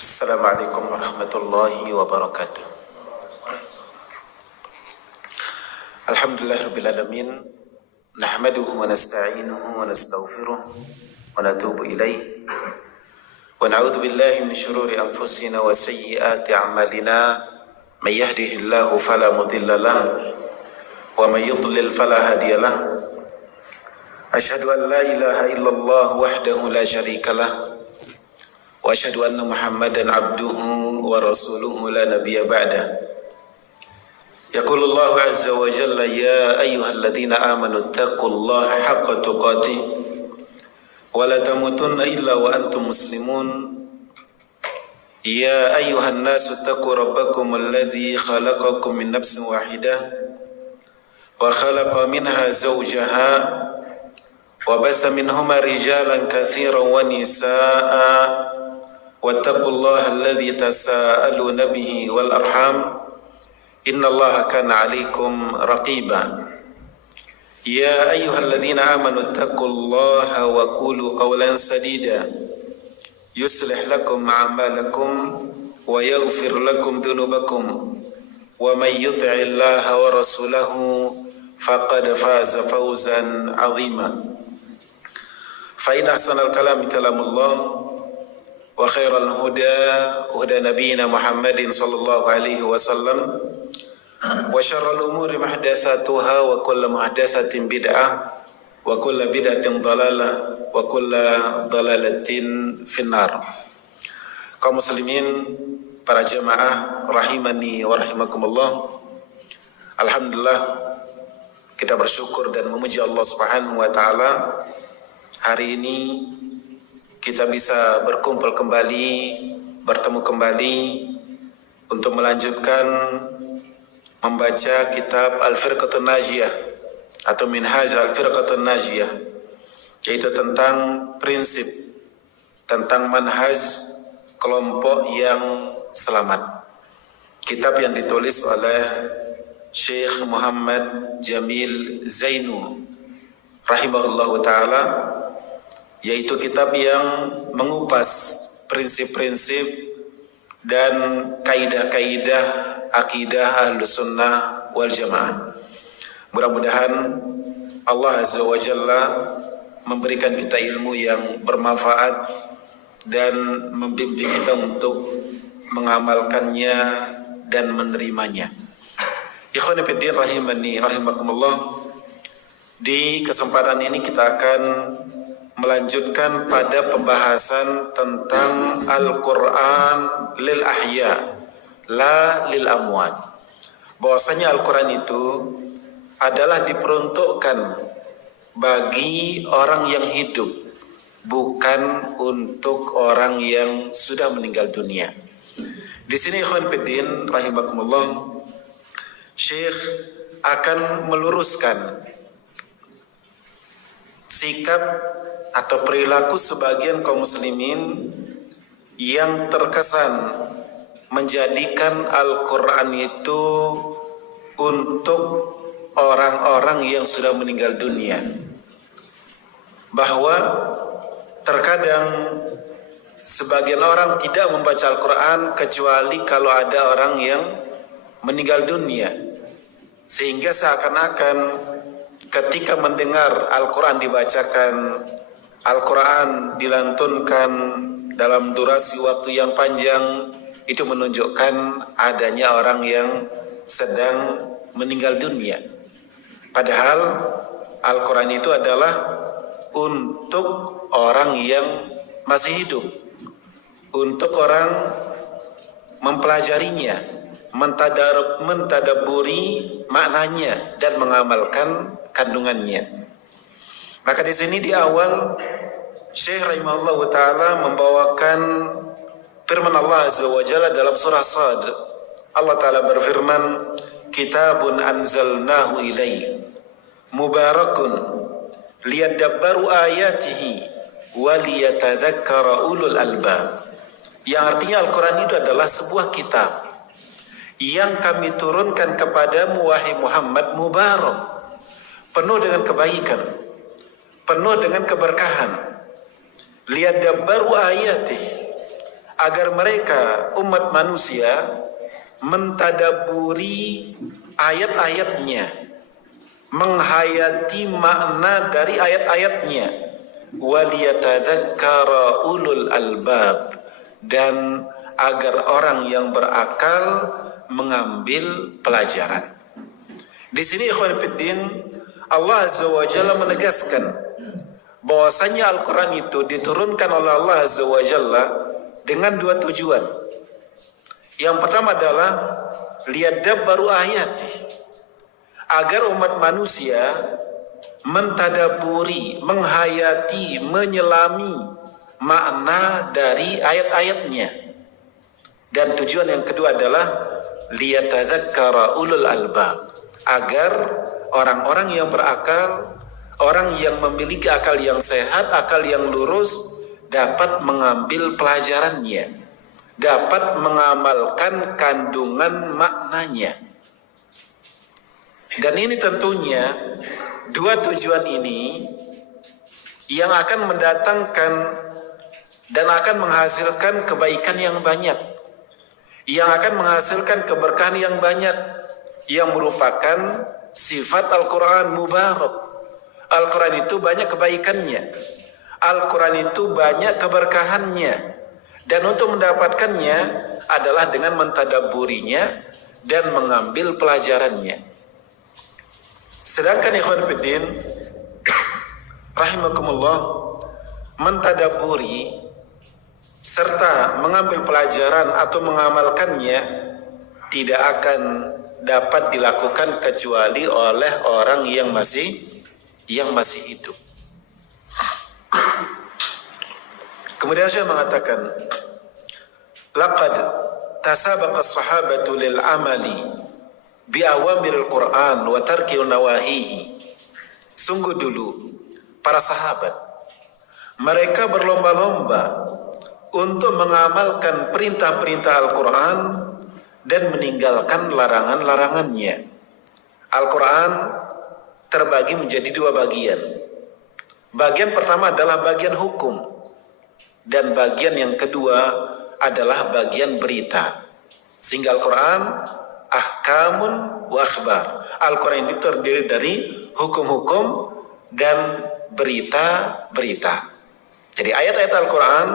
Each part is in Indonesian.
Assalamualaikum warahmatullahi wabarakatuh. Alhamdulillahirrabbilalamin. Nahmaduhu wa nasta'inuhu wa nastaghfiruh wa natubu ilaih. Wa na'udzu billahi min syururi anfusina wa sayyiati a'malina. May yahdihillahu fala mudilla lahu wa may yudlil fala hadiya lahu. Asyhadu an la ilaha illallah wahdahu la syarika lahu wa asyhadu anna Muhammadan abduhu wa rasuluhu la nabiyya ba'da. Yaqulu Allahu azza wa jalla ya ayyuhalladzina amanu taqullaha haqqa tuqatih wa la tamutunna illa wa antum muslimun. Ya ayyuhan nasu taqu rabbakum alladzi khalaqakum min nafsin wahidah wa khalaqa minha zawjaha wa batha minhuma rijalan katsiran wa nisaa'a واتقوا الله الذي تساءلون به والأرحام إن الله كان عليكم رقيبا يا أيها الذين آمنوا اتقوا الله وقولوا قولا سديدا يصلح لكم أعمالكم ويغفر لكم ذنوبكم ومن يطع الله ورسوله فقد فاز فوزا عظيما فإن أحسن الكلام كلام الله wa khairal huda nabiyina Muhammadin sallallahu alaihi wasallam wa syarrul umuri muhdatsatuha wa kullu muhdatsatin bid'ah wa kullu bid'atin dhalalah wa kullu dhalalatin finnar. Kaum muslimin, para jamaah rahimani wa rahimakumullah. Alhamdulillah, kita bersyukur dan memuji Allah Subhanahu wa taala. Hari ini kita bisa berkumpul kembali, bertemu kembali untuk melanjutkan membaca kitab Al-Firqatun Najiyah atau Minhaj Al-Firqatun Najiyah, yaitu tentang prinsip, tentang manhaj kelompok yang selamat. Kitab yang ditulis oleh Syekh Muhammad Jamil Zainu rahimahullahu ta'ala, yaitu kitab yang mengupas prinsip-prinsip dan kaidah-kaidah akidah Ahlus Sunnah wal Jamaah. Mudah-mudahan Allah Azza wa Jalla memberikan kita ilmu yang bermanfaat dan membimbing kita untuk mengamalkannya dan menerimanya. Ikhwani fiddin rahimani rahimakumullah. Di kesempatan ini kita akan melanjutkan pada pembahasan tentang Al-Quran lil ahya la lil amwat. Bahwasanya Al-Quran itu adalah diperuntukkan bagi orang yang hidup, bukan untuk orang yang sudah meninggal dunia. Di sini ikhwan fiddin rahimakumullah, Syekh akan meluruskan sikap atau perilaku sebagian kaum muslimin yang terkesan menjadikan Al-Quran itu untuk orang-orang yang sudah meninggal dunia. Bahwa terkadang sebagian orang tidak membaca Al-Quran kecuali kalau ada orang yang meninggal dunia, sehingga seakan-akan ketika mendengar Al-Quran dibacakan, Al-Quran dilantunkan dalam durasi waktu yang panjang, itu menunjukkan adanya orang yang sedang meninggal dunia. Padahal Al-Quran itu adalah untuk orang yang masih hidup, untuk orang mempelajarinya, mentadabburi maknanya dan mengamalkan kandungannya. Maka di sini di awal Syekh rahimahullah ta'ala membawakan firman Allah Azza wa Jalla dalam surah Sad. Allah Ta'ala berfirman, Kitabun anzalnahu ilaih mubarakun liyadabbaru ayatihi wa liyatadhakkara ulul albab. Yang artinya Al-Quran itu adalah sebuah kitab yang kami turunkan kepadamu wahai Muhammad, mubarak, penuh dengan kebaikan, penuh dengan keberkahan. Liyadabbaru ayatih, agar mereka umat manusia mentadaburi ayat-ayatnya, menghayati makna dari ayat-ayatnya, waliyatadzakkara ulul albab, dan agar orang yang berakal mengambil pelajaran. Di sini ikhwan fiddin, Allah Azza wa Jalla menegaskan bahwasanya Al-Quran itu diturunkan oleh Allah Azza wa Jalla dengan dua tujuan. Yang pertama adalah liyadabbaru ayati, agar umat manusia mentadaburi, menghayati, menyelami makna dari ayat-ayatnya. Dan tujuan yang kedua adalah liyatadzakkara ulul albab, agar orang-orang yang berakal, orang yang memiliki akal yang sehat, akal yang lurus, dapat mengambil pelajarannya, dapat mengamalkan kandungan maknanya. Dan ini tentunya dua tujuan ini yang akan mendatangkan dan akan menghasilkan kebaikan yang banyak, yang akan menghasilkan keberkahan yang banyak, yang merupakan sifat Al-Quran mubarak. Al-Quran itu banyak kebaikannya, Al-Quran itu banyak keberkahannya, dan untuk mendapatkannya adalah dengan mentadabburinya dan mengambil pelajarannya. Sedangkan ikhwan fiddin rahimakumullah, mentadabburi serta mengambil pelajaran atau mengamalkannya tidak akan dapat dilakukan kecuali oleh orang yang masih hidup. Kemudian saya mengatakan, laqad tasabaqa as-sahabatu lil amali bi awamiril Qur'an wa tarki nawahihi. Sungguh dulu para sahabat, mereka berlomba-lomba untuk mengamalkan perintah-perintah Al-Quran dan meninggalkan larangan-larangannya. Al-Quran terbagi menjadi dua bagian. Bagian pertama adalah bagian hukum, dan bagian yang kedua adalah bagian berita. Sehingga Al-Quran ahkamun wa akhbar. Al-Quran itu terdiri dari hukum-hukum dan berita-berita. Jadi ayat-ayat Al-Quran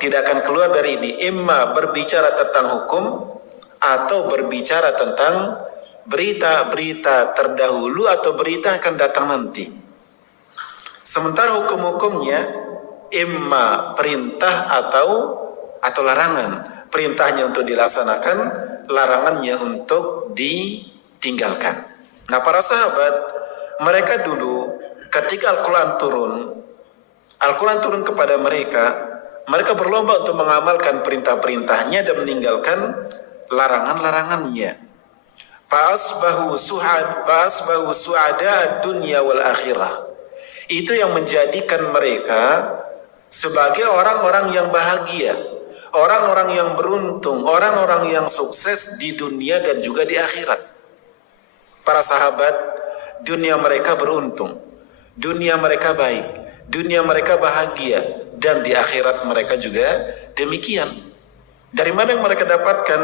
tidak akan keluar dari ini, imma berbicara tentang hukum atau berbicara tentang berita-berita terdahulu atau berita akan datang nanti. Sementara hukum-hukumnya imma perintah atau larangan. Perintahnya untuk dilaksanakan, larangannya untuk ditinggalkan. Nah, para sahabat, mereka dulu ketika Al-Quran turun kepada mereka berlomba untuk mengamalkan perintah-perintahnya dan meninggalkan larangan-larangannya. Fa'asbahu su'ada dunya wal akhirah. Itu yang menjadikan mereka sebagai orang-orang yang bahagia, orang-orang yang beruntung, orang-orang yang sukses di dunia dan juga di akhirat. Para sahabat, dunia mereka beruntung, dunia mereka baik, dunia mereka bahagia, dan di akhirat mereka juga demikian. Dari mana yang mereka dapatkan?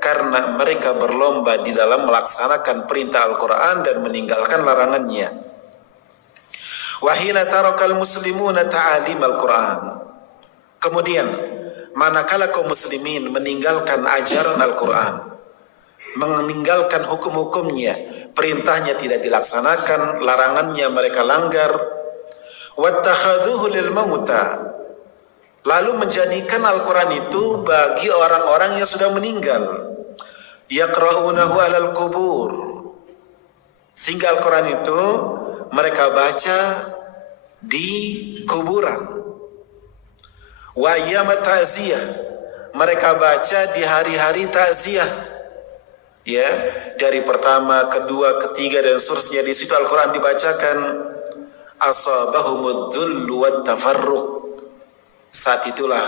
Karena mereka berlomba di dalam melaksanakan perintah Al-Quran dan meninggalkan larangannya. Wahina tarakal muslimuna ta'alim Al-Quran. Kemudian manakala kaum muslimin meninggalkan ajaran Al-Quran, meninggalkan hukum-hukumnya, perintahnya tidak dilaksanakan, larangannya mereka langgar, wattakhadhuhu lil mauta, lalu menjadikan Al-Quran itu bagi orang-orang yang sudah meninggal, yaqra'unahu alal kubur, sehingga Al-Quran itu mereka baca di kuburan. Wa ayyamat ta'ziyah, mereka baca di hari-hari takziah. Ya, dari pertama, kedua, ketiga dan seterusnya, di situ Al-Quran dibacakan. Asabahumud dhullu wat tafarruq. Saat itulah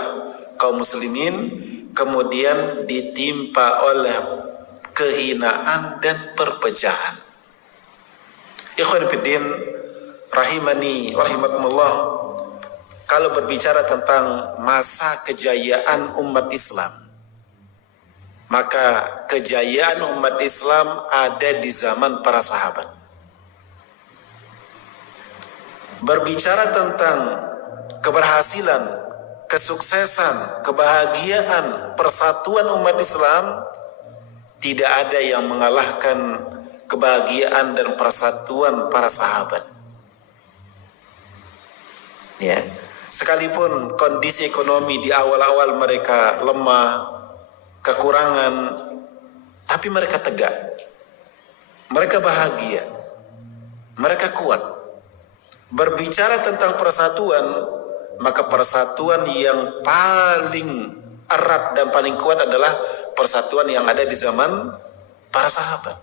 kaum muslimin kemudian ditimpa oleh kehinaan dan perpecahan. Ikhwan fiddin rahimani wa rahimakumullah, kalau berbicara tentang masa kejayaan umat Islam, maka kejayaan umat Islam ada di zaman para sahabat. Berbicara tentang keberhasilan, kesuksesan, kebahagiaan, persatuan umat Islam, tidak ada yang mengalahkan kebahagiaan dan persatuan para sahabat. Ya, sekalipun kondisi ekonomi di awal-awal mereka lemah, kekurangan, tapi mereka tegak, mereka bahagia, mereka kuat. Berbicara tentang persatuan, maka persatuan yang paling erat dan paling kuat adalah persatuan yang ada di zaman para sahabat.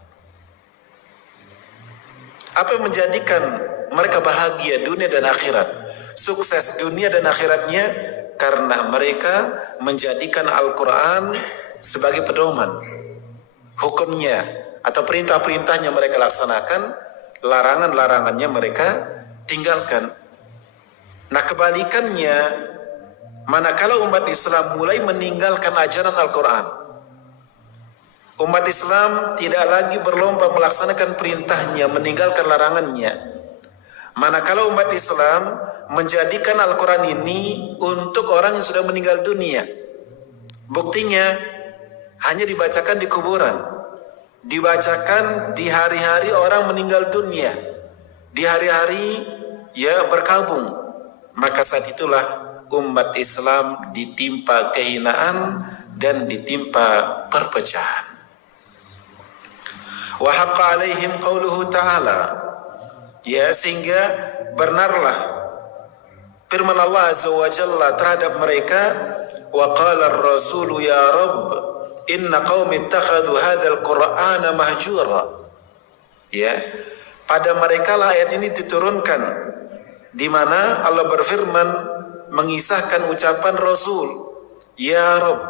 Apa yang menjadikan mereka bahagia dunia dan akhirat, sukses dunia dan akhiratnya? Karena mereka menjadikan Al-Quran sebagai pedoman. Hukumnya atau perintah-perintahnya mereka laksanakan, larangan-larangannya mereka tinggalkan. Nah, kebalikannya, manakala umat Islam mulai meninggalkan ajaran Al-Quran, umat Islam tidak lagi berlomba melaksanakan perintahnya, meninggalkan larangannya. Manakala umat Islam menjadikan Al-Quran ini untuk orang yang sudah meninggal dunia. Buktinya hanya dibacakan di kuburan, dibacakan di hari-hari orang meninggal dunia, di hari-hari ya berkabung. Maka saat itulah umat Islam ditimpa kehinaan dan ditimpa perpecahan. Wa haqqa alaihim qauluhu ta'ala, ya, sehingga benarlah firman Allah Azza wa Jalla terhadap mereka, wa qala ar-rasulu ya Rabb inna qaumi ittakhadhu hadzal qur'ana mahjura. Ya, pada mereka lah ayat ini diturunkan, di mana Allah berfirman mengisahkan ucapan Rasul, ya Rabb,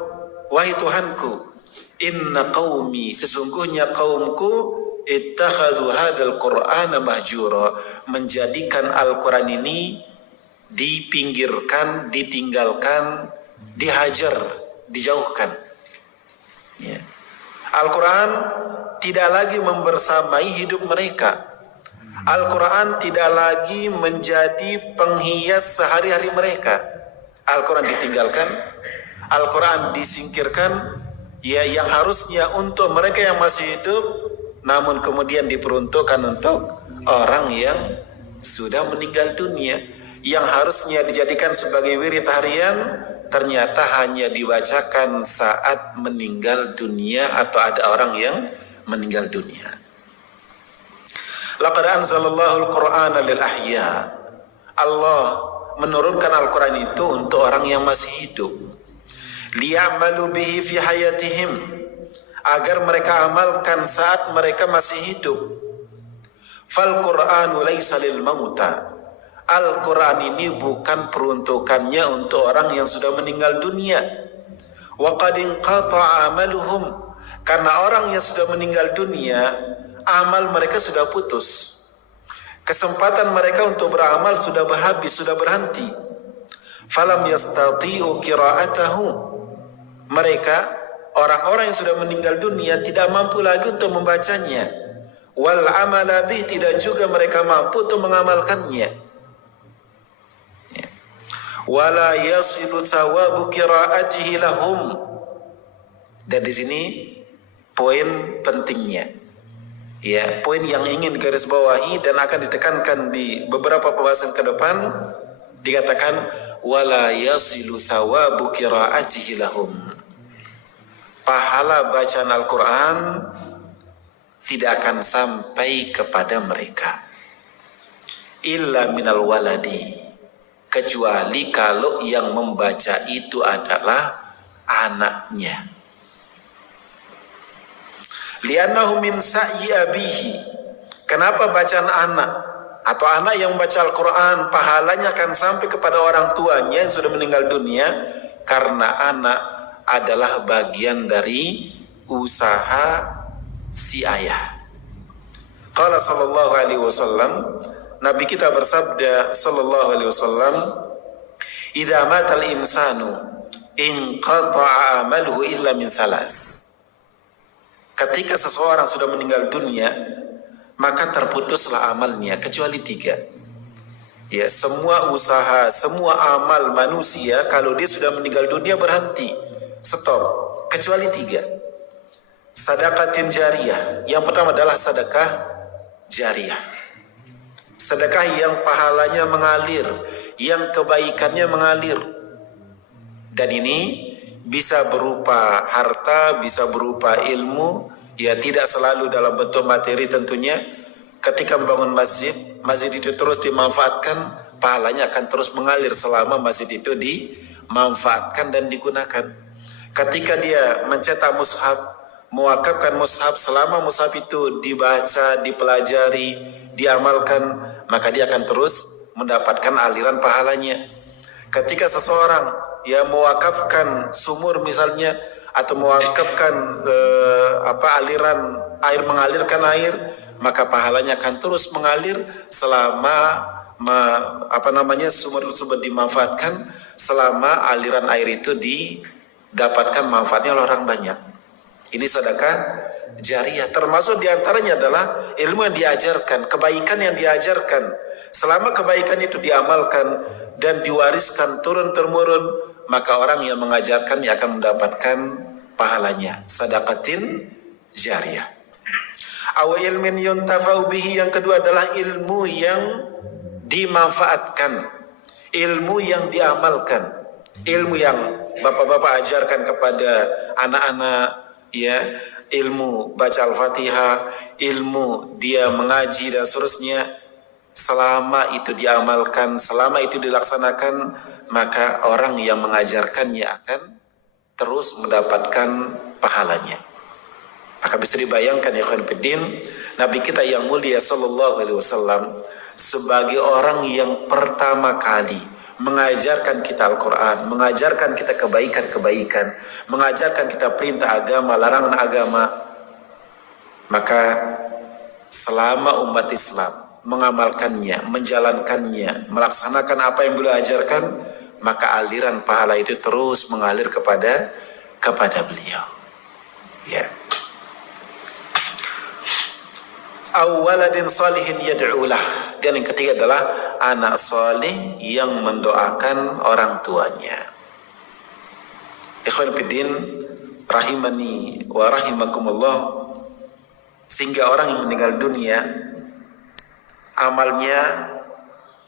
wahai Tuhanku, inna qaumi, sesungguhnya kaumku, ittakhadhu hadzal qur'ana mahjura, menjadikan Al-Quran ini dipinggirkan, ditinggalkan, dihajar, dijauhkan. Ya. Al-Quran tidak lagi membersamai hidup mereka. Al-Quran tidak lagi menjadi penghias sehari-hari mereka. Al-Quran ditinggalkan, Al-Quran disingkirkan, ya, yang harusnya untuk mereka yang masih hidup, namun kemudian diperuntukkan untuk orang yang sudah meninggal dunia. Yang harusnya dijadikan sebagai wirid harian, ternyata hanya dibacakan saat meninggal dunia atau ada orang yang meninggal dunia. Laqad anzalallahu al-Qur'ana lil ahya. Allah menurunkan Al-Quran itu untuk orang yang masih hidup. Liya'malu bihi fi hayatihim, agar mereka amalkan saat mereka masih hidup. Fal Qur'anu laysa lil mauta. Al-Quran ini bukan peruntukannya untuk orang yang sudah meninggal dunia. Wa qad inqata'a amaluhum, karena orang yang sudah meninggal dunia, amal mereka sudah putus. Kesempatan mereka untuk beramal sudah habis, sudah berhenti. Falam yastati'u qira'atahu. Mereka, orang-orang yang sudah meninggal dunia, tidak mampu lagi untuk membacanya. Wal amala bih, tidak juga mereka mampu untuk mengamalkannya. Wala yasilu thawabu qira'atihi lahum. Dan di sini poin pentingnya, ya, poin yang ingin garis bawahi dan akan ditekankan di beberapa pembahasan ke depan, dikatakan wala yasilu thawabu qira'atihi lahum. Pahala bacaan Al-Quran tidak akan sampai kepada mereka illa minal waladi, kecuali kalau yang membaca itu adalah anaknya. Li'annahu min sa'yi abihi. Kenapa bacaan anak atau anak yang membaca Al-Quran pahalanya akan sampai kepada orang tuanya yang sudah meninggal dunia? Karena anak adalah bagian dari usaha si ayah. Qala sallallahu alaihi wasallam, Nabi kita bersabda sallallahu alaihi wasallam, idza matal insanu inqata'a amaluhu illa min thalas. Ketika seseorang sudah meninggal dunia, maka terputuslah amalnya kecuali 3. Ya, semua usaha, semua amal manusia kalau dia sudah meninggal dunia berhenti, stop, kecuali 3. Sedekatin jariyah. Yang pertama adalah sedekah jariyah. Sedekah yang pahalanya mengalir, yang kebaikannya mengalir. Dan ini bisa berupa harta, bisa berupa ilmu, ya tidak selalu dalam bentuk materi tentunya. Ketika membangun masjid, masjid itu terus dimanfaatkan, pahalanya akan terus mengalir selama masjid itu dimanfaatkan dan digunakan. Ketika dia mencetak mushaf, mewakafkan mushaf, selama mushaf itu dibaca, dipelajari, diamalkan, maka dia akan terus mendapatkan aliran pahalanya. Ketika seseorang yang mewakafkan sumur misalnya, atau mewakafkan aliran air, mengalirkan air, maka pahalanya akan terus mengalir selama sumur tersebut dimanfaatkan, selama aliran air itu didapatkan manfaatnya oleh orang banyak. Ini sedekah jariyah. Termasuk diantaranya adalah ilmu yang diajarkan, kebaikan yang diajarkan. Selama kebaikan itu diamalkan dan diwariskan turun-temurun, maka orang yang mengajarkannya akan mendapatkan pahalanya. Sedekatin jariyah. Aw ilmin yuntafa'u bihi, yang kedua adalah ilmu yang dimanfaatkan, ilmu yang diamalkan, ilmu yang bapak-bapak ajarkan kepada anak-anak, ya, ilmu baca Al-Fatihah, ilmu dia mengaji dan seterusnya. Selama itu diamalkan, selama itu dilaksanakan, maka orang yang mengajarkannya akan terus mendapatkan pahalanya. Maka bisa dibayangkan ya ikhwan fillah, Nabi kita yang mulia sallallahu alaihi wasallam sebagai orang yang pertama kali mengajarkan kita Al-Quran, mengajarkan kita kebaikan-kebaikan, mengajarkan kita perintah agama, larangan agama. Maka selama umat Islam mengamalkannya, menjalankannya, melaksanakan apa yang beliau ajarkan, maka aliran pahala itu terus mengalir kepada beliau. Ya. Awaladin salihin yad'ulah. Dan yang ketiga adalah anak salih yang mendoakan orang tuanya. Ikhwan fiddin rahimani wa rahimakumullah, sehingga orang yang meninggal dunia amalnya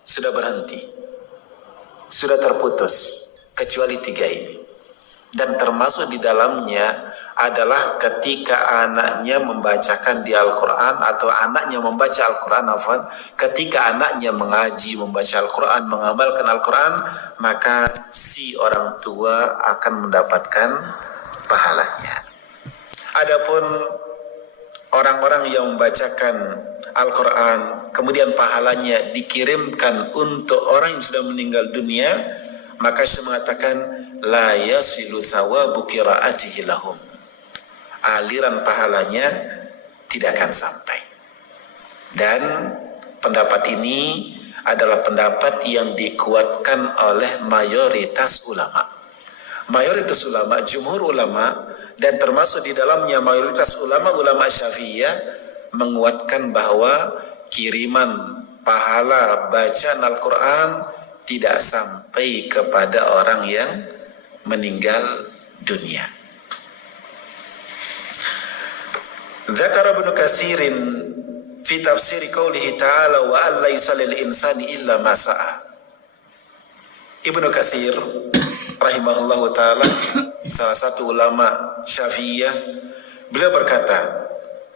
sudah berhenti, sudah terputus, kecuali 3 ini. Dan termasuk di dalamnya adalah ketika anaknya membacakan di Al-Quran, atau anaknya membaca Al-Quran, ketika anaknya mengaji, membaca Al-Quran, mengamalkan Al-Quran, maka si orang tua akan mendapatkan pahalanya. Adapun orang-orang yang membacakan Al-Quran, kemudian pahalanya dikirimkan untuk orang yang sudah meninggal dunia, maka saya mengatakan la yasilu thawabu qiraatihi lahum. Aliran pahalanya tidak akan sampai. Dan pendapat ini adalah pendapat yang dikuatkan oleh mayoritas ulama. Mayoritas ulama, jumhur ulama, dan termasuk di dalamnya mayoritas ulama Syafi'iyah menguatkan bahwa kiriman pahala bacaan Al-Quran tidak sampai kepada orang yang meninggal dunia. Dzakara Ibnu Katsirin fi tafsir qoulihi ta'ala wa an laisa lil insani illa ma sa'a. Ibnu Katsir rahimahullahu taala, salah satu ulama Syafi'iyah, beliau berkata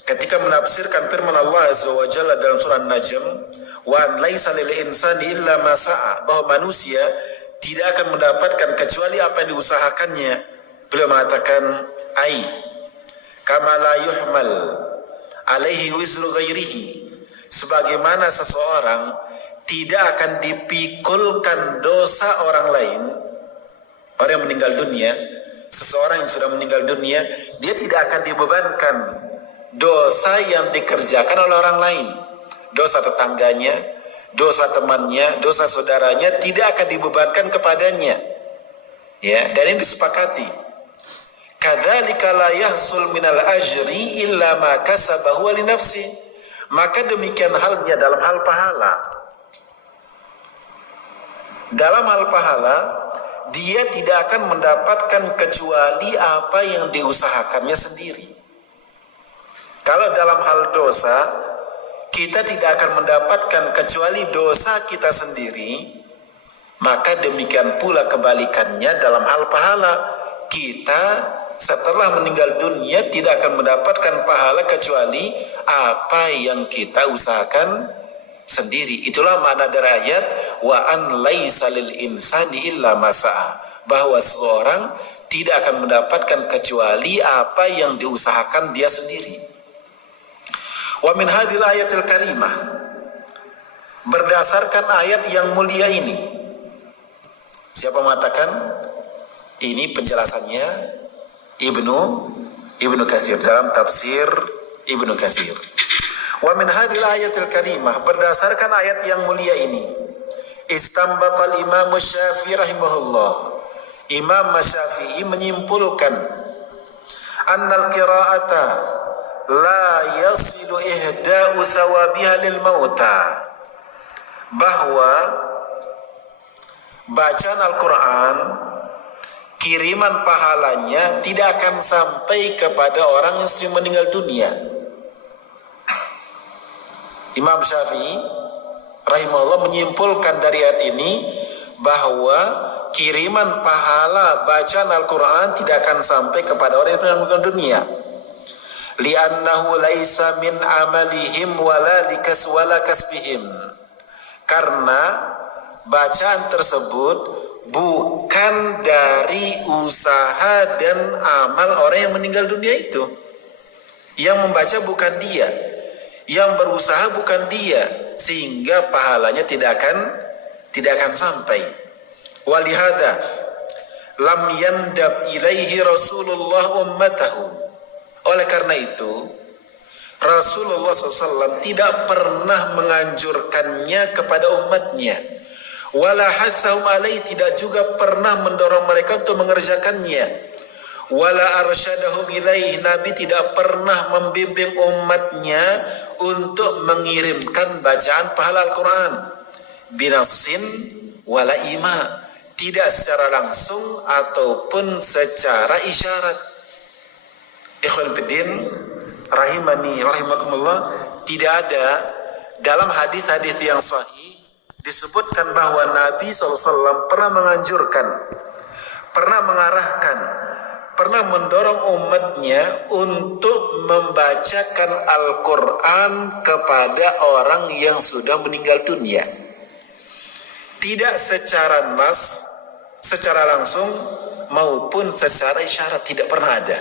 ketika menafsirkan firman Allah Azza wa Jalla dalam surah An-Najm, wa an laisa lil insani illa ma sa'a, bahwa manusia tidak akan mendapatkan kecuali apa yang diusahakannya. Beliau mengatakan kama la yuhmal alaihi wizru ghairihi, sebagaimana seseorang tidak akan dipikulkan dosa orang lain. Orang yang meninggal dunia, seseorang yang sudah meninggal dunia, dia tidak akan dibebankan dosa yang dikerjakan oleh orang lain, dosa tetangganya, dosa temannya, dosa saudaranya tidak akan dibebankan kepadanya. Ya, dan ini disepakati. Kadzalika la yahsul minal ajri illa ma kasabahu li nafsi. Maka demikian halnya dalam hal pahala. Dalam hal pahala, dia tidak akan mendapatkan kecuali apa yang diusahakannya sendiri. Kalau dalam hal dosa, kita tidak akan mendapatkan kecuali dosa kita sendiri. Maka demikian pula kebalikannya dalam hal pahala. Kita setelah meninggal dunia tidak akan mendapatkan pahala kecuali apa yang kita usahakan sendiri. Itulah makna dari ayat wa an laisa lil insani illa ma sa'a, bahwa seseorang tidak akan mendapatkan kecuali apa yang diusahakan dia sendiri. Wa min hadhil ayatil karimah, berdasarkan ayat yang mulia ini, siapa mengatakan? Ini penjelasannya Ibnu Katsir dalam tafsir Ibnu Katsir. Wa min hadhil ayatil karimah, berdasarkan ayat yang mulia ini, istanbatal Imam Syafi'i rahimahullah, Imam Syafi'i menyimpulkan annal qira'ata la yasilu ihda'u thawabiha lil mauta, bahwa bacaan Al-Quran, kiriman pahalanya tidak akan sampai kepada orang yang sudah meninggal dunia. Imam Syafi'i rahimahullah menyimpulkan dari ayat ini bahwa kiriman pahala bacaan Al-Quran tidak akan sampai kepada orang yang sudah meninggal dunia. Li'annahu laisa min amalihim wala kasbihim, karena bacaan tersebut bukan dari usaha dan amal orang yang meninggal dunia itu. Yang membaca bukan dia, yang berusaha bukan dia, sehingga pahalanya tidak akan sampai. Walihada lam yandab ilaihi Rasulullah ummatahu. Oleh karena itu, Rasulullah SAW tidak pernah menganjurkannya kepada umatnya. Wala hasahum alaih, tidak juga pernah mendorong mereka untuk mengerjakannya. Wala arsyadahum ilaih, Nabi tidak pernah membimbing umatnya untuk mengirimkan bacaan pahala Al-Quran. Binasin wala ima, tidak secara langsung ataupun secara isyarat. Ikhwan fiddin rahimani rahimakumullah, tidak ada dalam hadis-hadis yang sahih disebutkan bahwa Nabi SAW pernah menganjurkan, pernah mengarahkan, pernah mendorong umatnya untuk membacakan Al-Quran kepada orang yang sudah meninggal dunia. Tidak secara nas, secara langsung maupun secara isyarat, tidak pernah ada.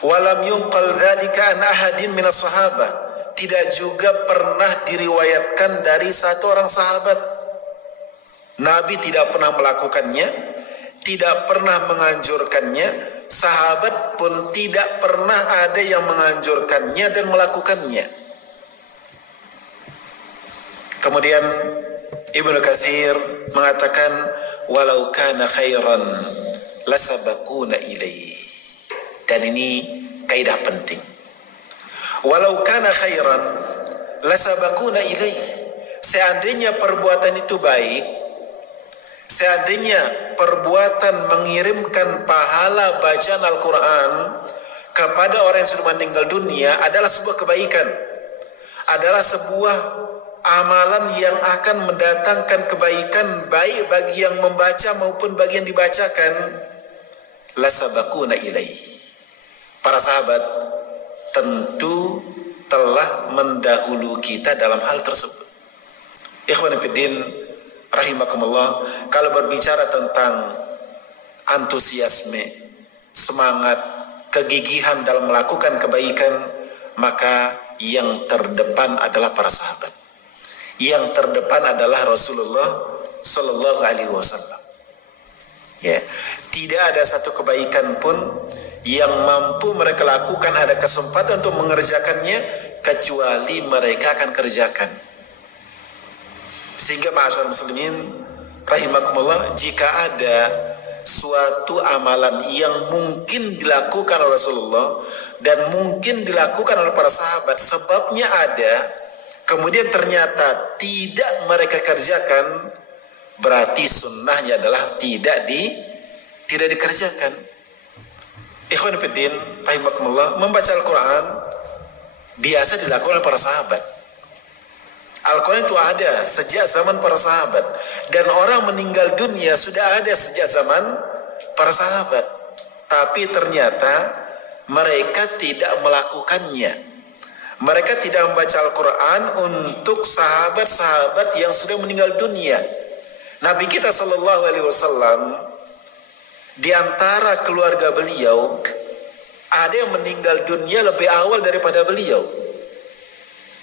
Walam yunqal dzalika an ahadin minas sahabah, tidak juga pernah diriwayatkan dari satu orang sahabat. Nabi tidak pernah melakukannya, tidak pernah menganjurkannya, sahabat pun tidak pernah ada yang menganjurkannya dan melakukannya. Kemudian Ibnu Katsir mengatakan walau kana khairan lasabaquna ilaihi. Dan ini kaidah penting. Walau kana khairan lasabaquna ilaihi. Seandainya perbuatan itu baik, seandainya perbuatan mengirimkan pahala bacaan Al-Quran kepada orang yang sudah meninggal dunia adalah sebuah kebaikan, adalah sebuah amalan yang akan mendatangkan kebaikan baik bagi yang membaca maupun bagi yang dibacakan, lasabaquna ilaihi. Para sahabat tentu telah mendahulu kita dalam hal tersebut. Ikhwan fillah rahimakumullah, kalau berbicara tentang antusiasme, semangat, kegigihan dalam melakukan kebaikan, maka yang terdepan adalah para sahabat. Yang terdepan adalah Rasulullah Sallallahu Alaihi Wasallam. Ya, tidak ada satu kebaikan pun yang mampu mereka lakukan, ada kesempatan untuk mengerjakannya, kecuali mereka akan kerjakan. Sehingga ma'asyar muslimin rahimakumullah, jika ada suatu amalan yang mungkin dilakukan oleh Rasulullah dan mungkin dilakukan oleh para sahabat, sebabnya ada, kemudian ternyata tidak mereka kerjakan, berarti sunnahnya adalah tidak dikerjakan. Ikhwan fillah rahimakumullah, membaca Al-Quran biasa dilakukan oleh para sahabat. Al-Quran itu ada sejak zaman para sahabat, dan orang meninggal dunia sudah ada sejak zaman para sahabat, tapi ternyata mereka tidak melakukannya. Mereka tidak membaca Al-Quran untuk sahabat-sahabat yang sudah meninggal dunia. Nabi kita SAW, di antara keluarga beliau ada yang meninggal dunia lebih awal daripada beliau.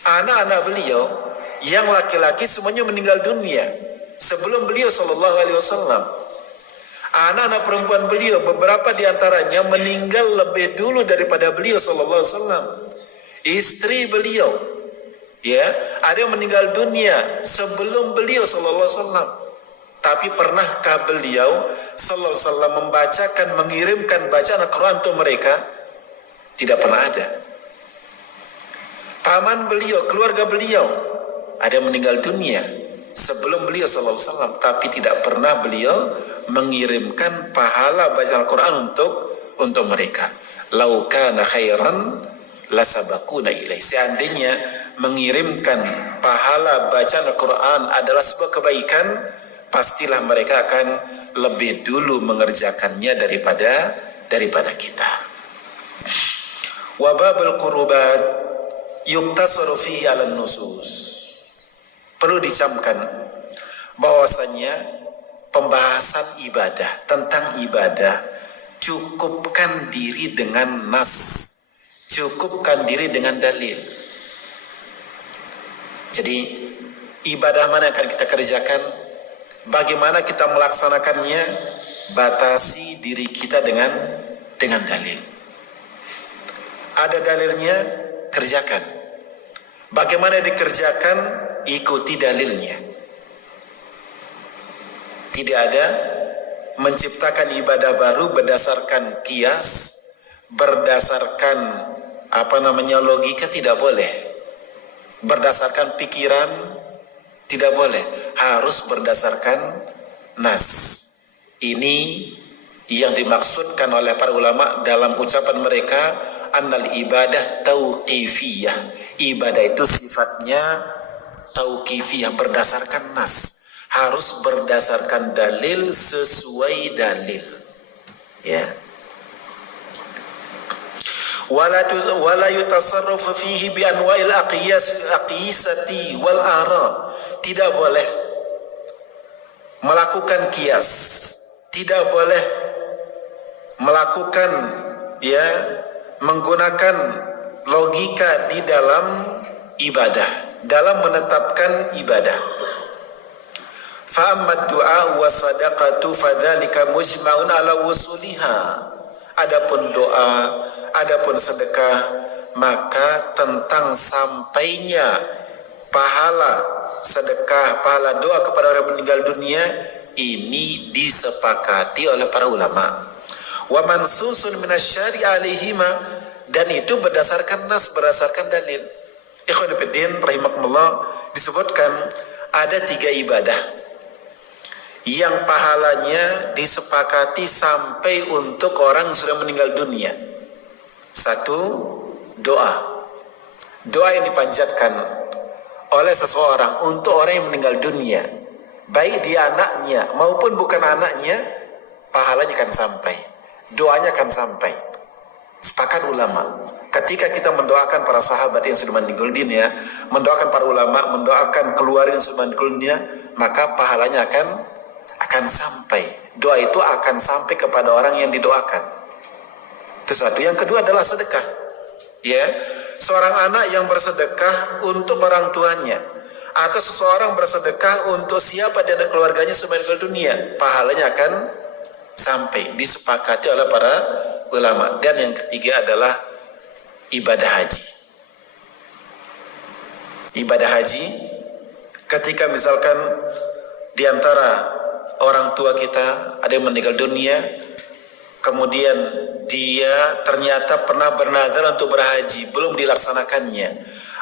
Anak-anak beliau yang laki-laki semuanya meninggal dunia sebelum beliau SAW. Anak-anak perempuan beliau, beberapa di antaranya meninggal lebih dulu daripada beliau SAW. Istri beliau, ya, ada yang meninggal dunia sebelum beliau SAW. Tapi pernahkah beliau SAW membacakan, mengirimkan bacaan Al-Quran untuk mereka? Tidak pernah ada. Paman beliau, keluarga beliau, ada yang meninggal dunia sebelum beliau SAW, tapi tidak pernah beliau mengirimkan pahala baca Al-Quran untuk mereka. Lau kana khairan lasabakuna ilaih. Seandainya mengirimkan pahala bacaan Al-Quran adalah sebuah kebaikan, pastilah mereka akan lebih dulu mengerjakannya daripada kita. Wa babul qurubat yuktasaru fihi 'alan nusus. Perlu dicamkan bahwasanya pembahasan ibadah, tentang ibadah, cukupkan diri dengan nas, cukupkan diri dengan dalil. Jadi ibadah mana yang akan kita kerjakan, bagaimana kita melaksanakannya, batasi diri kita dengan dalil. Ada dalilnya, kerjakan. Bagaimana dikerjakan, ikuti dalilnya. Tidak ada menciptakan ibadah baru berdasarkan kias, berdasarkan logika, tidak boleh. Berdasarkan pikiran, tidak boleh. Harus berdasarkan nas. Ini yang dimaksudkan oleh para ulama dalam ucapan mereka, annal ibadah tauqifiyah. Ibadah itu sifatnya tauqifiyah, berdasarkan nas. Harus berdasarkan dalil, sesuai dalil. Ya. Wala yutasarrafu fihi bi anwa'il aqisati wal ara. Tidak boleh melakukan kias, tidak boleh melakukan menggunakan logika di dalam ibadah, dalam menetapkan ibadah. Fa amma du'a wa sadaqatu fadzalika mujma'un ala wusuliha. Adapun doa, adapun sedekah, maka tentang sampainya pahala sedekah, pahala doa kepada orang meninggal dunia, ini disepakati oleh para ulama. Wa mansusun minasyari alaihima, dan itu berdasarkan nas, berdasarkan dalil. Ikhwan fillah rahimakumullah, disebutkan ada 3 ibadah yang pahalanya disepakati sampai untuk orang yang sudah meninggal dunia. 1, doa. Doa yang dipanjatkan oleh seseorang untuk orang yang meninggal dunia, baik dia anaknya maupun bukan anaknya, pahalanya akan sampai, doanya akan sampai. Sepakat ulama. Ketika kita mendoakan para sahabat yang sudah meninggal dunia, mendoakan para ulama, mendoakan keluarga yang sudah meninggal dunia, maka pahalanya akan sampai. Doa itu akan sampai kepada orang yang didoakan. Itu satu. Yang kedua adalah sedekah. Ya, seorang anak yang bersedekah untuk orang tuanya, atau seseorang bersedekah untuk siapa dari keluarganya sudah meninggal dunia, pahalanya akan sampai, disepakati oleh para ulama. Dan yang ketiga adalah ibadah haji. Ibadah haji Ketika misalkan di antara orang tua kita ada yang meninggal dunia, kemudian dia ternyata pernah bernazar untuk berhaji, belum dilaksanakannya,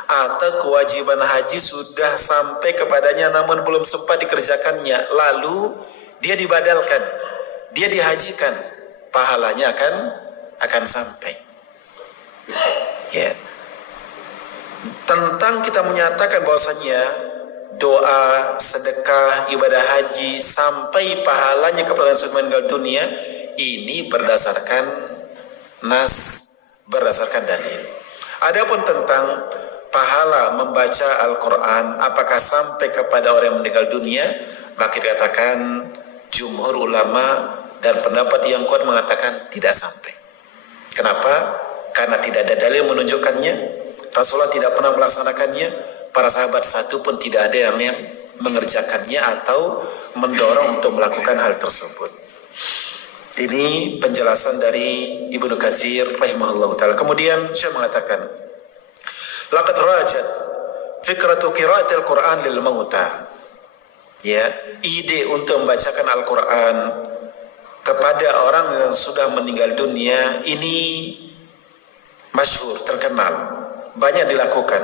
atau kewajiban haji sudah sampai kepadanya namun belum sempat dikerjakannya, lalu dia dibadalkan, dia dihajikan, pahalanya akan sampai. Ya. Tentang kita menyatakan bahwasanya doa, sedekah, ibadah haji sampai pahalanya kepada orang sudah meninggal dunia, ini berdasarkan nas, berdasarkan dalil. Adapun tentang pahala membaca Al-Quran apakah sampai kepada orang yang meninggal dunia, maka dikatakan jumhur ulama dan pendapat yang kuat mengatakan tidak sampai. Kenapa? Karena tidak ada dalil menunjukkannya. Rasulullah tidak pernah melaksanakannya, para sahabat satu pun tidak ada yang mengerjakannya atau mendorong untuk melakukan hal tersebut. Ini penjelasan dari Ibnu Katsir rahimahullah ta'ala. Kemudian Syekh mengatakan, laqad rajat fikratu qiraatil Qur'an lil mauta. Ya, ide untuk membacakan Al-Quran kepada orang yang sudah meninggal dunia ini masyhur, terkenal, banyak dilakukan.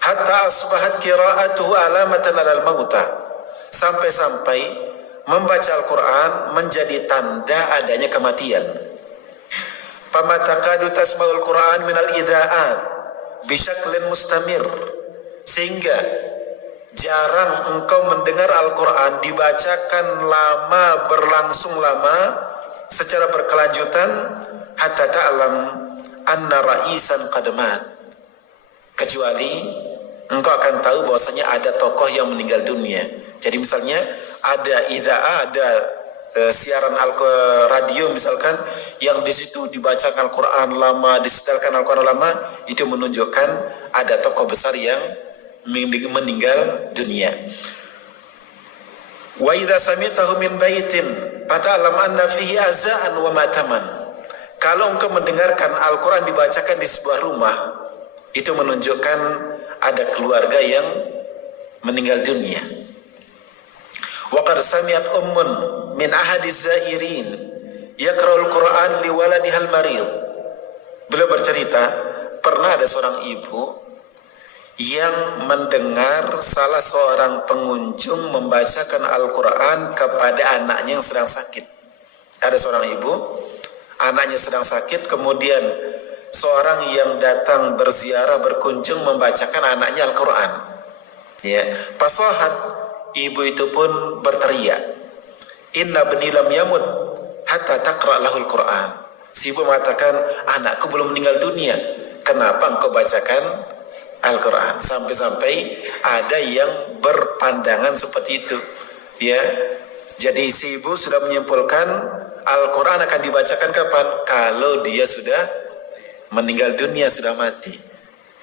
Hatta asbahat qiraatuhu alamatan alal mauta, sampai-sampai membaca Al-Quran menjadi tanda adanya kematian. Pamatakadu tasma'ul Quran minal idha'at bisyaklin mustamir, sehingga jarang engkau mendengar Al-Quran dibacakan lama, berlangsung lama secara berkelanjutan, hatta ta'lam anna ra'isan qad mat, kecuali engkau akan tahu bahwasanya ada tokoh yang meninggal dunia. Jadi misalnya ada siaran radio misalkan yang di situ dibacakan Al-Quran lama, disetelkan Al-Quran lama, itu menunjukkan ada tokoh besar yang meninggal dunia. Wa idza sami'tahu min baitin fata'lam anna fihi azaan wa mataman. Kalau engkau mendengarkan Al-Quran dibacakan di sebuah rumah, itu menunjukkan ada keluarga yang meninggal dunia. Wa qad sami'at ummun min ahadiz zairin yaqra'ul Qur'an li waladihal marid. Beliau bercerita, pernah ada seorang ibu yang mendengar salah seorang pengunjung membacakan Al-Quran kepada anaknya yang sedang sakit. Ada seorang ibu, anaknya sedang sakit, kemudian seorang yang datang berziarah, berkunjung membacakan anaknya Al-Quran. Ya, fasahat, ibu itu pun berteriak, inna bni lam yamut hatta taqra' lahul Quran. Si ibu mengatakan, anakku belum meninggal dunia, kenapa engkau bacakan Al-Quran? Sampai-sampai ada yang berpandangan seperti itu. Ya, jadi si ibu sudah menyimpulkan Al-Quran akan dibacakan kapan? Kalau dia sudah meninggal dunia, sudah mati.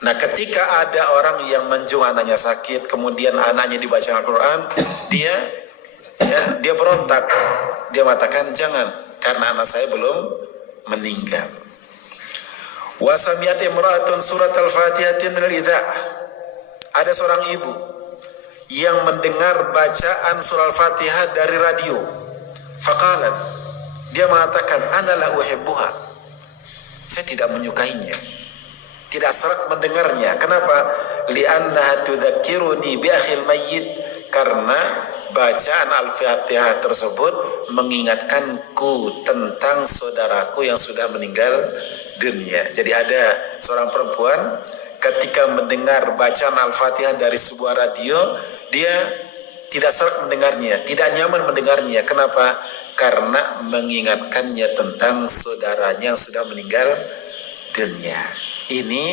Nah, ketika ada orang yang menjung anaknya sakit, kemudian anaknya dibaca Al-Quran, dia berontak. Dia mengatakan, jangan, karena anak saya belum meninggal. Wa samiyat imra'atun surat al-Fatihah min al-idha'ah. Ada seorang ibu yang mendengar bacaan surah Al-Fatihah dari radio. Faqalat, dia mengatakan, ana la uhibbuha, saya tidak menyukainya, tidak serak mendengarnya. Kenapa? Li'annaha tudzakkiruni bi akhil mayyit, karena bacaan Al-Fatihah tersebut mengingatkanku tentang saudaraku yang sudah meninggal dunia. Jadi ada seorang perempuan ketika mendengar bacaan Al-Fatihah dari sebuah radio, dia tidak serak mendengarnya, tidak nyaman mendengarnya. Kenapa? Karena mengingatkannya tentang saudaranya yang sudah meninggal dunia. Ini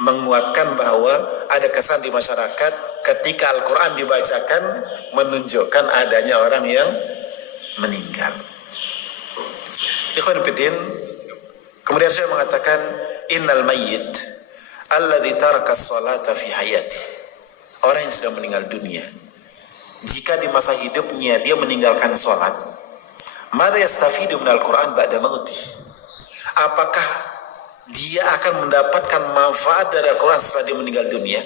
menguatkan bahwa ada kesan di masyarakat ketika Al-Quran dibacakan menunjukkan adanya orang yang meninggal. Ikhwan fillah, kemudian saya mengatakan, innal mayyit alladzi taraka as-salata fi hayati, orang yang sudah meninggal dunia, jika di masa hidupnya dia meninggalkan salat, madza yastafidu minal Qur'an ba'da mauti, apakah dia akan mendapatkan manfaat dari Al-Quran setelah dia meninggal dunia?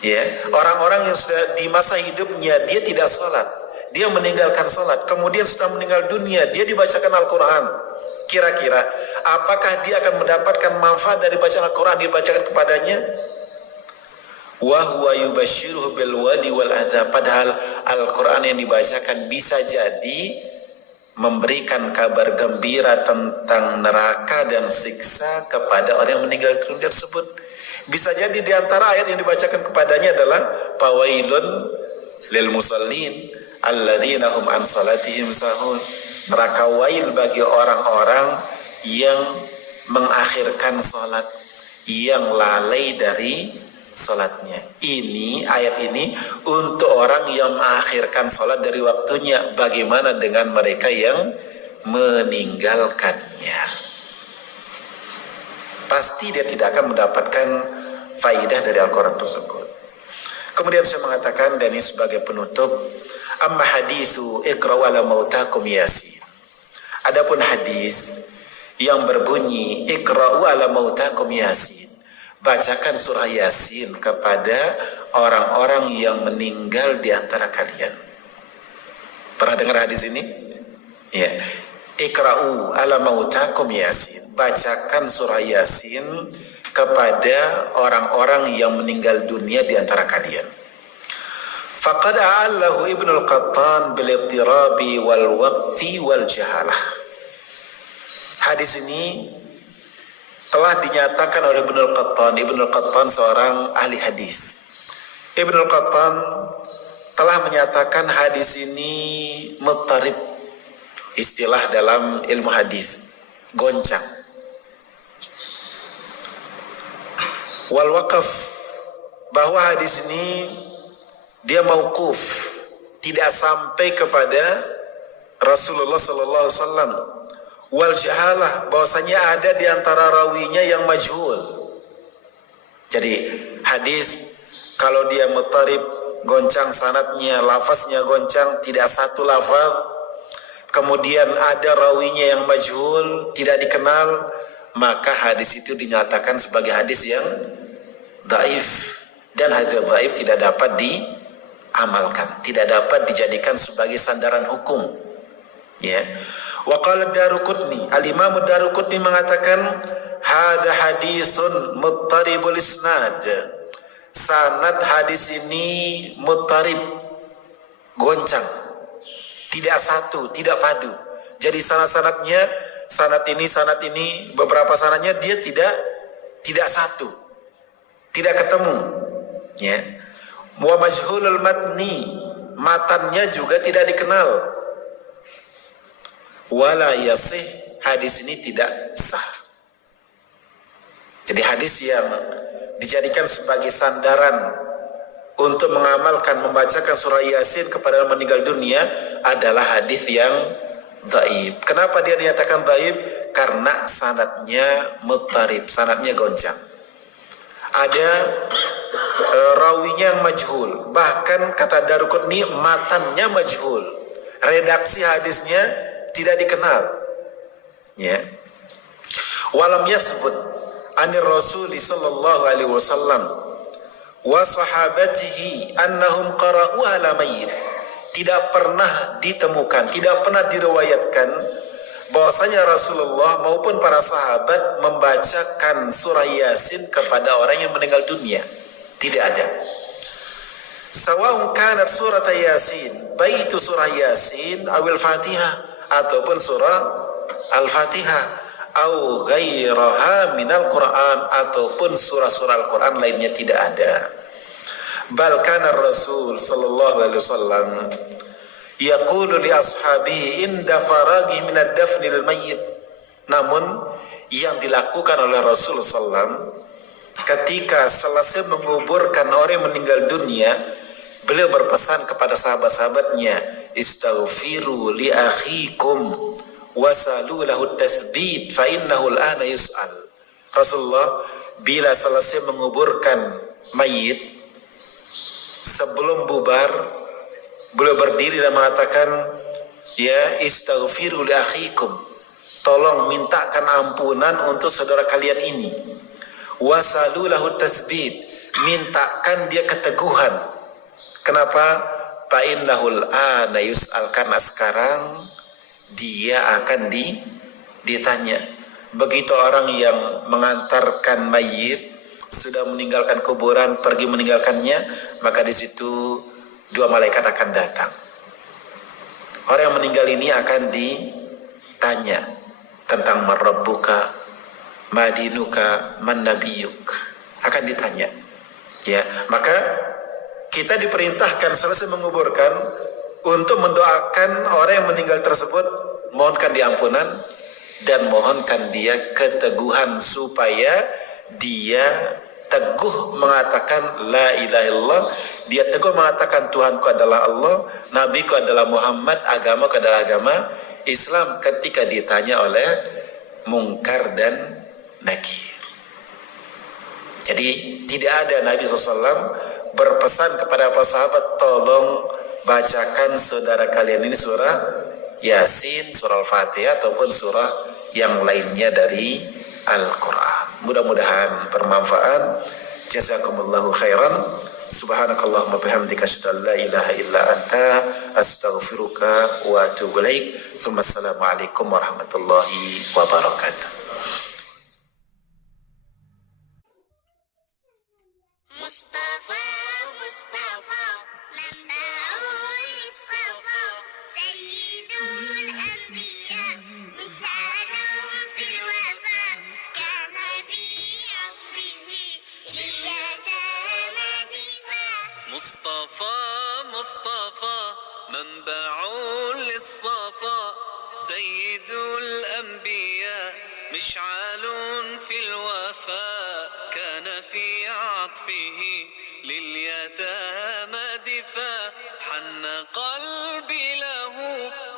Ya, orang-orang yang sudah di masa hidupnya dia tidak sholat, dia meninggalkan sholat, kemudian setelah meninggal dunia dia dibacakan Al-Quran. Kira-kira apakah dia akan mendapatkan manfaat dari bacaan Al-Quran dibacakan kepadanya? Wa huwa yubashshiruhu bil wadi wal adzab. Padahal Al-Quran yang dibacakan bisa jadi memberikan kabar gembira tentang neraka dan siksa kepada orang yang meninggal dunia tersebut. Bisa jadi di antara ayat yang dibacakan kepadanya adalah fawailun lil musallin alladzina hum an salatihim sahun. Neraka wail bagi orang-orang yang mengakhirkan salat, yang lalai dari salatnya. Ini ayat ini untuk orang yang mengakhirkan salat dari waktunya. Bagaimana dengan mereka yang meninggalkannya? Pasti dia tidak akan mendapatkan faidah dari Al-Quran tersebut. Kemudian saya mengatakan, dan ini sebagai penutup, amma hadithu iqra'u ala mautakum yasin. Adapun hadis yang berbunyi iqra'u ala mautakum yasin, bacakan surah Yasin kepada orang-orang yang meninggal di antara kalian. Pernah dengar hadis ini? Ya. Iqra'u ala mautakum Yasin, bacakan surah Yasin kepada orang-orang yang meninggal dunia di antara kalian. Faqad a'allahu Ibnul Qattan bil ittirabi wal waqfi wal jahalah. Hadis ini telah dinyatakan oleh Ibnul Qattan. Ibnul Qattan seorang ahli hadis. Ibnul Qattan telah menyatakan hadis ini muttarib, istilah dalam ilmu hadis, goncang. Wal waqaf, bahwa hadis ini dia mauquf, tidak sampai kepada Rasulullah sallallahu alaihi wasallam. Wal jahalah, bahwasanya ada di antara rawinya yang majhul. Jadi hadis kalau dia muttarib, goncang sanadnya, lafaznya goncang, tidak satu lafaz, kemudian ada rawinya yang majhul, tidak dikenal, maka hadis itu dinyatakan sebagai hadis yang dhaif, dan hadis dhaif tidak dapat diamalkan, tidak dapat dijadikan sebagai sandaran hukum. Ya. Wa qala Daruqutni, Al-Imam Daruqutni mengatakan hadza hadisun muttaribul isnad. Sanad hadis ini muttarib, goncang, tidak satu, tidak padu. Jadi sanad-sanadnya, sanad ini, beberapa sanadnya dia tidak satu, tidak ketemu. Ya. Wa majhulul matni, matannya juga tidak dikenal. Wala yasih, hadis ini tidak sah. Jadi hadis yang dijadikan sebagai sandaran untuk mengamalkan, membacakan surah Yasin kepada orang meninggal dunia adalah hadis yang dhaif. Kenapa dia dinyatakan dhaif? Karena sanadnya muttarib, sanadnya goncang. Ada rawinya yang majhul, bahkan kata Daruqutni matannya majhul, redaksi hadisnya tidak dikenal. Ya. Walam yathbut anir Rasul sallallahu alaihi wasallam wa sahabatihi annahum qara'u ala mayyit. Tidak pernah ditemukan, tidak pernah diriwayatkan bahwasanya Rasulullah maupun para sahabat membacakan surah Yasin kepada orang yang meninggal dunia. Tidak ada. Sawa'un kanat surat Yasin, baik itu surah Yasin awil Fatihah, ataupun surah Al-Fatihah, au ghairaha minal Quran, ataupun surah-surah Al-Quran lainnya tidak ada. Bal kana Rasul sallallahu alaihi wasallam yaqulu li ashabihi inda faraghi min ad-dafn lil mayyit. Namun yang dilakukan oleh Rasul sallallahu ketika selesai menguburkan orang yang meninggal dunia, beliau berpesan kepada sahabat-sahabatnya, istaghfiru li akhikum wasalu lahu tathbit fa innahu al-ana yus'al. Rasulullah bila selesai menguburkan mayit, sebelum bubar, beliau berdiri dan mengatakan, ya istaghfiru li akhikum, tolong mintakan ampunan untuk saudara kalian ini, wasalu lahu tathbit, mintakan dia keteguhan. Kenapa? Fa innahul ana yus'al, karena sekarang dia akan ditanya. Begitu orang yang mengantarkan mayit, sudah meninggalkan kuburan, pergi meninggalkannya, maka di situ dua malaikat akan datang. Orang yang meninggal ini akan ditanya tentang man rabbuka, madinuka, man nabiyuk, akan ditanya. Ya, maka kita diperintahkan selesai menguburkan untuk mendoakan orang yang meninggal tersebut, mohonkan diampunan dan mohonkan dia keteguhan supaya dia teguh mengatakan la ilaha illallah, dia teguh mengatakan Tuhanku adalah Allah, nabiku adalah Muhammad, agamaku adalah agama Islam ketika ditanya oleh mungkar dan nakir. Jadi tidak ada Nabi SAW berpesan kepada para sahabat, tolong bacakan saudara kalian ini surah Yasin, surah Al-Fatihah ataupun surah yang lainnya dari Al-Quran. Mudah-mudahan bermanfaat. Jazakumullahu khairan. Subhanakallahumma bihamdika asyhadu an la ilaha illa anta astaghfiruka wa atubu ilaik. Assalamualaikum warahmatullahi wabarakatuh. مصطفى مصطفى منبع للصفا سيد الأنبياء مشعل في الوفاء كان في عطفه لليتامى دفاع مصطفى مصطفى منبع للصفا سيد الأنبياء مشعل في الوفاء كان في عطفه لليتامى دفاع حن قلبي له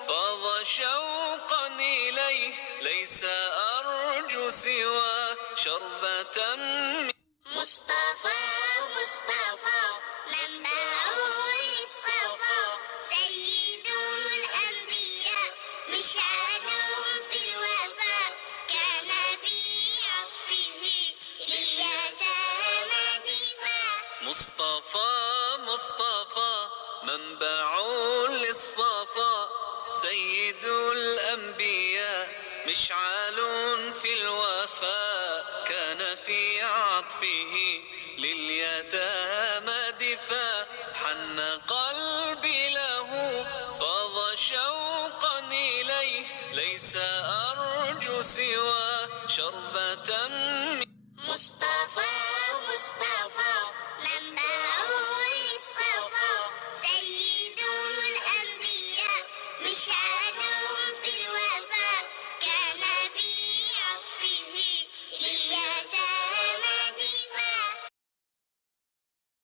فاض شوقا إليه ليس أرجو سوى شربة مصطفى مصطفى منبع للصفا سيد الأنبياء مشعل في الوفاء كان في عطفه لليتامى دفاع مصطفى مصطفى منبع للصفا سيد الأنبياء مشعل في الوفاء كان في عطفه لليتامى دفاع حن قلبي له فاض شوقا إليه ليس أرجو سوى شربة مصطفى